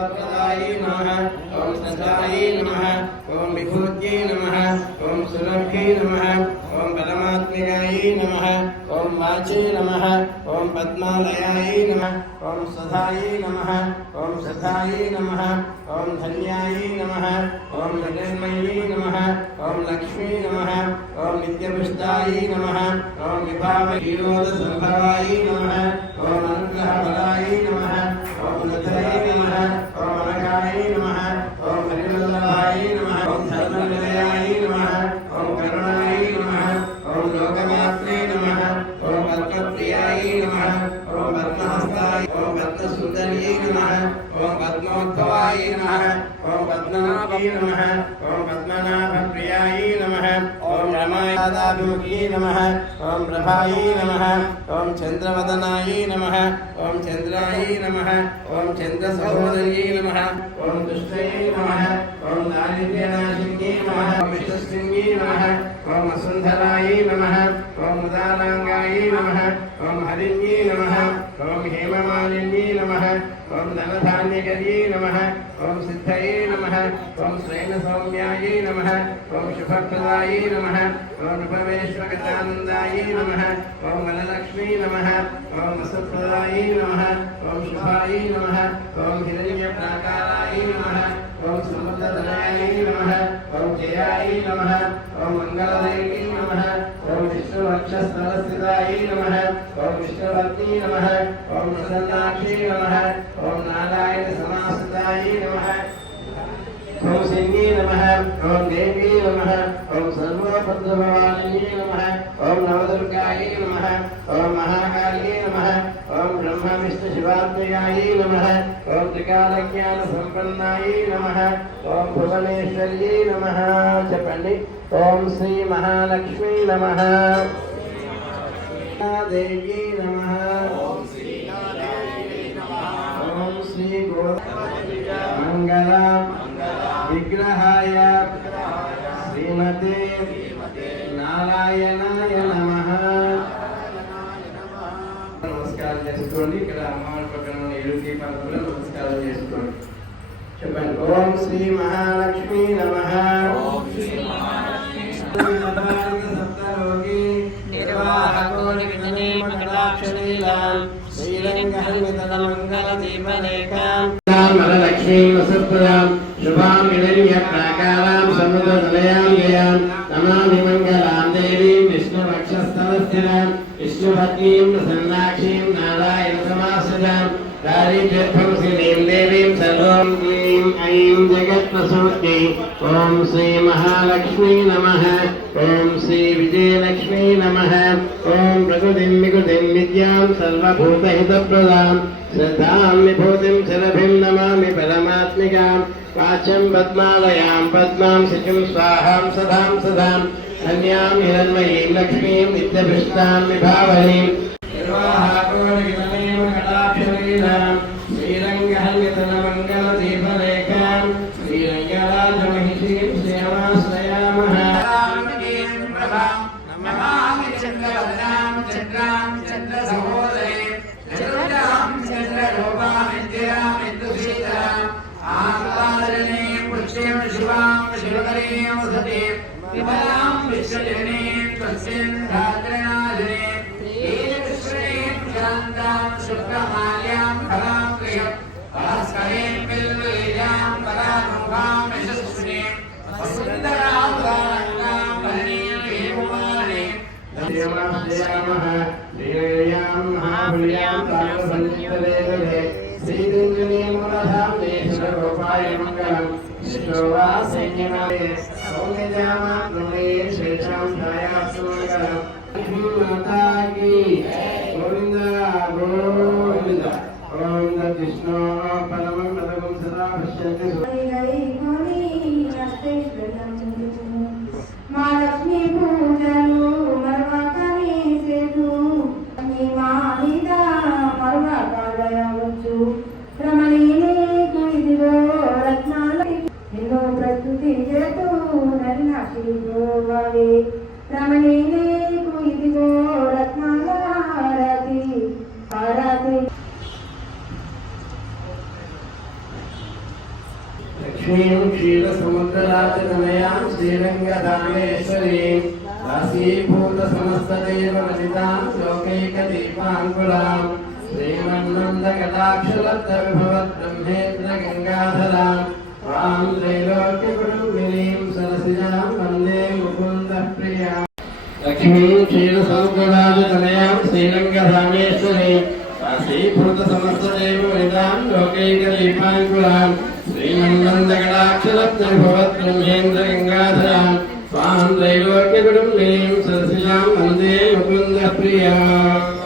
वरप्रदायै नमः ॐ सदायै नमः ॐ विभूत्यै नमः ॐ सुरभ्यै नमः ॐ परमात्मिकायै नमः ॐ वाचे नमः ॐ पद्मालयायै नमः ॐ सदायै नमः ॐ सदायै नमः ॐ धन्यायै नमः ॐ जगन्मयै नमः ॐ लक्ष्मी नमः ॐ नित्यपुष्टायै नमः ॐ विभावयोगसंभवायै नमः ॐ अनुग्रहबलायै नमः ॐ नृतये नमः ॐ अनघायै नमः ॐ हरिवल्लभायै नमः ॐ धर्मनिलयायै नमः ॐ करुणायै नमः ॐ लोकमात्रे नमः ॐ पद्मप्रियायै नमः ॐ पद्महस्ताय ॐ पद्मसुन्दर्यै नमः ॐ पद्मोद्भवायै नमः ॐ पद्मनाभाय नमः ॐ पद्मनाभप्रियायै नमः ॐ रमायादाभिमुख्यै नमः ॐ प्रभायै नमः ॐ चन्द्रवदनायै नमः ॐ चन्द्रायै नमः ॐ चन्द्रसहोदर्यै नमः ॐ दुष्टयै नमः ॐ दारिद्र्यनाशिन्यै नमः ॐ विश्वस्मिन्यै नमः ॐ वसुन्धरायै नमः ॐ उदानाङ्गायै नमः ॐ हरिण्यै नमः ॐ हेममालिन्यै नमः ॐ धनधान्यकर्यै नमः ॐ सिद्धये नमः ॐ श्रेणसौम्यायै नमः ॐ शुभप्रदायै नमः ॐ उपवेश्वगतानन्दायै नमः ॐ वनलक्ष्मी नमः ॐ वसुप्रदायै नमः ॐ शुभायै नमः ॐ हिरण्यप्राकारायै नमः ॐ समुद्रतनयायै नमः ॐ जयायै नमः ॐ मङ्गलदेव्यै नमः ॐ विष्णुवक्षस्थलस्थितायै नमः ॐ विष्णुवत्यै नमः ॐ प्रसन्नाक्षै नमः ॐ नारायणसमाश्रितायै नमः ॐ सिंहे नमः ॐ देव्यै नमः ॐ सर्वभद्रभवानिन्यै नमः ॐ नवदुर्गायै नमः ॐ महाकाल्यै नमः ॐ ब्रह्मविष्णुशिवात्मयायै नमः ॐ त्रिकालज्ञानसम्पन्नायै नमः ॐ भुवनेश्वर्यै नमः చెప్పండి ॐ श्री महालक्ष्मी नमः देव्यै नमः ॐ श्री मंगला विग्रहाय श्रीमते नारायणाय नमः నమస్కారం చేసుకోండి ఇక్కడ అమ్మవారి పక్కన ఉన్న 7 దీపాలకు నమస్కారం చేసుకోండి చెప్పండి ఓం శ్రీ మహాలక్ష్మీ నమః ఓం శ్రీ మహాలక్ష్మీ సప్తరోగి నిర్వాహకోటి విజనే మంగళాక్షరీలాం శ్రీరంగహరిమితమంగళ దీపలేఖాం వరలక్ష్మీం వసుప్రదాం శుభాం వినర్యప్రాకారాం సముద్రతలయాం జయాం నమామి మంగళాం దేవీం విష్ణువక్షస్థలస్థిరాం విష్ణుపత్నీం ప్రసన్నాక్షీం నారాయణ సమాశ్రితాం दारिद्र्यध्वंसिनीं देवीं सर्वं क्लीं ऐं जगत्प्रसूत्यै ॐ श्री महालक्ष्मी नमः ॐ श्री विजयलक्ष्मी नमः ॐ प्रकृतिं विकृतिं विद्यां सर्वभूतहितप्रदां श्रद्धां विभूतिं शरभिं नमामि परमात्मिकां वाचं पद्मालयां पद्मां शुचिं स्वाहां सदां सदां कन्यां हिरण्मयीं लक्ष्मीं नित्यभृष्टां विभावनीं श्रीरङ्गहल्यतनमङ्गलदीपलेखां श्रीरङ्गराजमहिषीं श्रीमाश्रयामः नमामि चन्द्रवदनां चन्द्रां चन्द्रसहोदरे चन्द्रां चन्द्ररूपां विद्यां विद्युषीतरां आह्लादनीं पुष्टिं शिवां शिवकरीं वसतिं विमलां विश्वजनीं स्वस्तिं धात्रिनाशिनीं शुक्रमाल्यां फलां प्रियं भास्करीं बिल्वीजां परानुभां यशस्विनीं वसुन्धरां वारां भरणीं हेममालिनीं देवाश्रयामः देव्यां महाबल्यां पार्वतीतलेतले श्रीरञ्जनी मूलधां देशरूपाय मङ्गलं विश्ववासिन्ये सौम्यजामात्मने शेषां छायास्तु मङ्गलं लक्ष्मी माता की गोविंद ओम कृष्ण परमं पदं सदा पश्यन्ति मां लक्ष्मी पूजनु मरवाकनी सेतु अग्नि माहिदा मरवाकालयवच्चु रमणीने कुइदिगो रत्नाल एन्नो प्रस्तुति చేతు నరినాశి గోవే రమణీనే కుయిదిగో రత్నాల హారతి హారతి लक्ष्मीं क्षीरसमुद्रराजतनयां श्रीरङ्गधामेश्वरीं दासीभूतसमस्तदेववनितां लोकैकदीपाङ्कुरां श्रीमन्नन्दकटाक्षलब्धविभवद्ब्रह्मेन्द्रगङ्गाधरां त्वां त्रैलोक्यकुटुम्बिनीं सरसिजां वन्दे मुकुन्दप्रियाम् लक्ष्मीं क्षीरसमुद्रराजतनयां श्रीरङ्गधामेश्वरीं दासीभूतसमस्तदेववनितां लोकैकदीपाङ्कुरां श्रीमन्नन्दकटाक्षलब्धविभवद्ब्रह्मेन्द्रगङ्गाधरां त्वां त्रैलोक्यकुटुम्बिनीं सरसिजां वन्दे मुकुन्दप्रियाम्